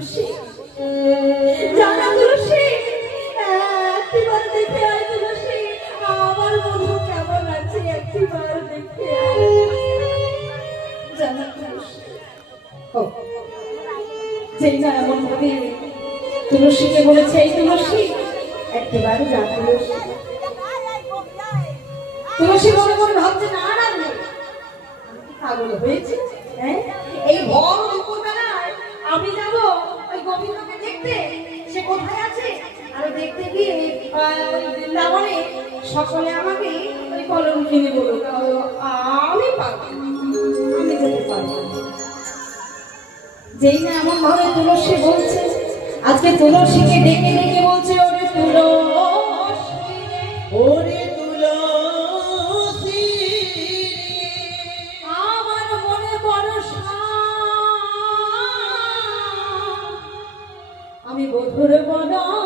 তুলসী জানা তুলসী একবার দেখে আয় তুলসী আমার বধূ কেমন আছে একবার দেখে আয় জানা তুলসী যেই না এমন ভাবে তুলসীকে বলেছে এই তুলসী একবার যা তুলসী তুলসী মনে মনে ভাবছে না না পাগল হয়েছে হ্যাঁ এই ভর দুপুরবেলায় আমি যাব ওই গোবিন্দকে দেখতে সে কোথায় আছে আর দেখতে গিয়ে ওই বৃন্দাবনে সকলে আমাকে ওই কলম কিনে বলো আমি পারবো আমি যেতে পারবো যেই না এমন ভাবে তুলসী বলছে আজকে তুলসীকে ডেকে ডেকে বলছে ওরে তুলসী ওরে তুলসী আমার মনে বরসা আমি বধুর বদন